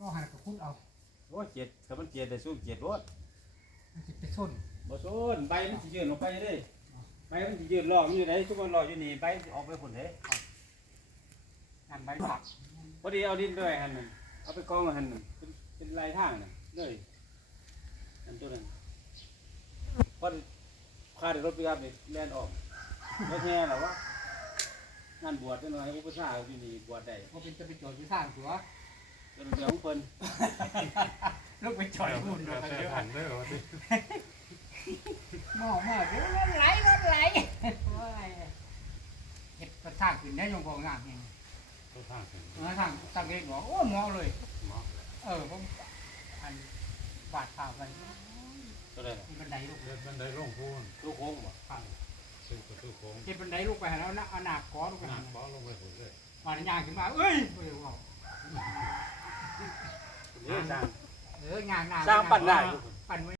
ก็หันกับคุดเอาโอ้เจ็ดถ้ามันเจ็ดแต่สู้เจ็ดรถมันจะไปส้นบ่โซนใบมันสิยืนออกไปเด้ใบมันสิยืนรอมันอยู่ไหนทุกคนรออยู่นี่ใบมันสิออกไปพุ่นเด้งานใบผักพอดีเอาดินด้วยหั่นน่ะเอาไปกองหั่นน่ะเป็นเป็นลายทางน่ะเลยอันตัวนั้นพอดีคาดรถปิกอัพนี่แล่นออกรถแห่เหรอวะงานบวชจังหน่อยอุปสรรคอยู่นี่บวชได้เขาเป็นจะไปจอดอยู่สร้างตัว จนเดือของเพิ่นลูกไปจอดหุ่นแต่กันแต่เยอะหันได้เหรอที่หม้อหม้อเดี๋ยวรถไหลรถไหลโอ้ยเห็ดกระทางขึ้นได้ยังพองามเองเขาทางถึงกระทางตั้งเล็กบอกโอ้เหมาะเลยเนาะเออผมอันบาดข่าวไปตัวใดล่ะมีบันไดลูกเดินบันไดลงพูนลูกโค้งบ่ฟังซึ่งประตูโค้งเก็บบันไดลูกไปแล้วนะเอาหนักก้อลูกไปหนัหักนป้อลงไปหุ่นเลยมาในยางขึ้นมาเอ้ยไม่รู้เอานี่ สร้างเอองานงานสร้างปั่นได้ ปั่นไว้